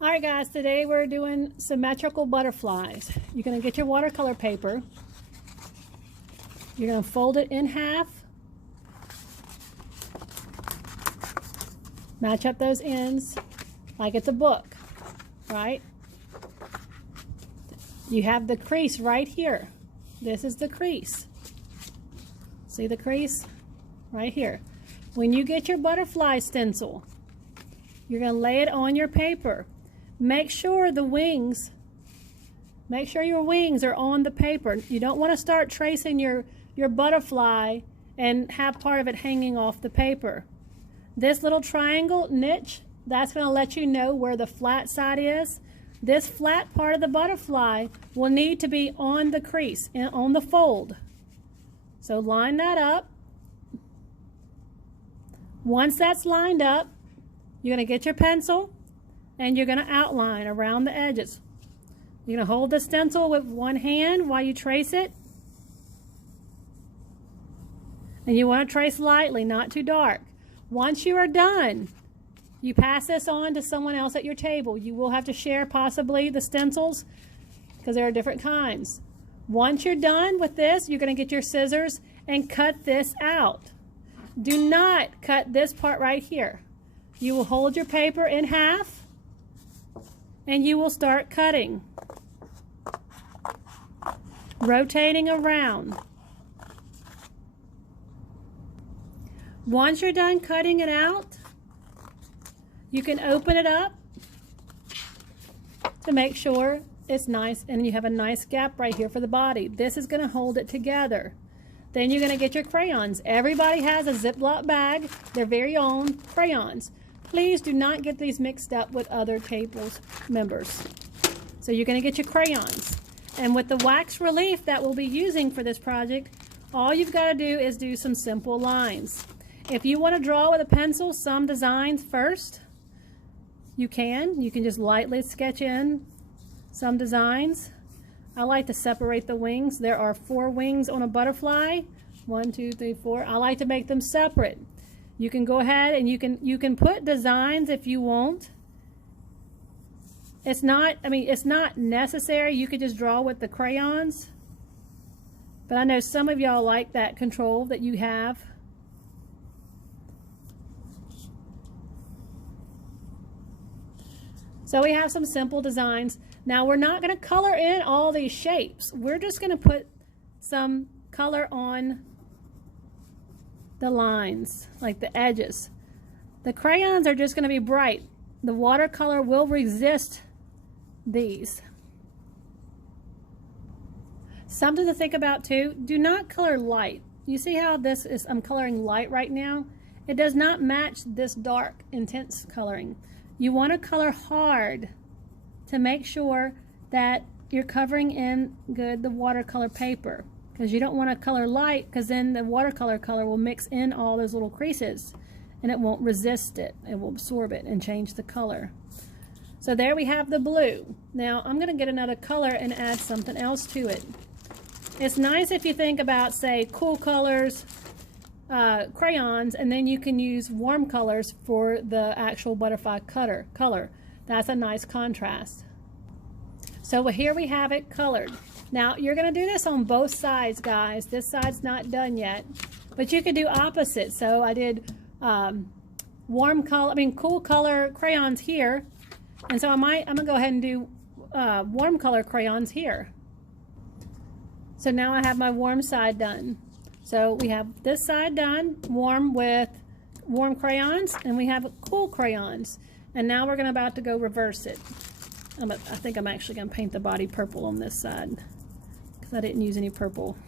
Alright guys, today we're doing symmetrical butterflies. You're going to get your watercolor paper. You're going to fold it in half. Match up those ends like it's a book, right? You have the crease right here. This is the crease. See the crease? Right here. When you get your butterfly stencil, you're going to lay it on your paper. Make sure your wings are on the paper. You don't want to start tracing your butterfly and have part of it hanging off the paper. This little triangle niche, that's going to let you know where the flat side is. This flat part of the butterfly will need to be on the crease, on the fold. So line that up. Once that's lined up, you're going to get your pencil and you're going to outline around the edges. You're going to hold the stencil with one hand while you trace it. And you want to trace lightly, not too dark. Once you are done, you pass this on to someone else at your table. You will have to share possibly the stencils because there are different kinds. Once you're done with this, you're going to get your scissors and cut this out. Do not cut this part right here. You will hold your paper in half and you will start cutting, rotating around. Once you're done cutting it out, you can open it up to make sure it's nice and you have a nice gap right here for the body. This is going to hold it together. Then you're going to get your crayons. Everybody has a Ziploc bag, their very own crayons. Please do not get these mixed up with other tables members. So you're going to get your crayons. And with the wax relief that we'll be using for this project, all you've got to do is do some simple lines. If you want to draw with a pencil some designs first, you can. You can just lightly sketch in some designs. I like to separate the wings. There are 4 wings on a butterfly. 1, 2, 3, 4. I like to make them separate. You can go ahead and you can put designs if you want. It's not necessary. You could just draw with the crayons. But I know some of y'all like that control that you have. So we have some simple designs. Now we're not going to color in all these shapes. We're just going to put some color on the lines, like the edges. The crayons are just going to be bright. The watercolor will resist these. Something to think about too, do not color light. You see how this is, I'm coloring light right now? It does not match this dark, intense coloring. You want to color hard to make sure that you're covering in good the watercolor paper, because you don't want to color light, because then the watercolor color will mix in all those little creases and it won't resist it. It will absorb it and change the color. So there we have the blue. Now I'm going to get another color and add something else to it. It's nice if you think about, say, cool colors, crayons, and then you can use warm colors for the actual butterfly color. That's a nice contrast. So here we have it colored. Now you're going to do this on both sides, guys. This side's not done yet, but you could do opposite. So I did cool color crayons here, and so I'm gonna go ahead and do warm color crayons here. So now I have my warm side done. So we have this side done, warm with warm crayons, and we have cool crayons. And now we're about to go reverse it. I think I'm actually going to paint the body purple on this side because I didn't use any purple.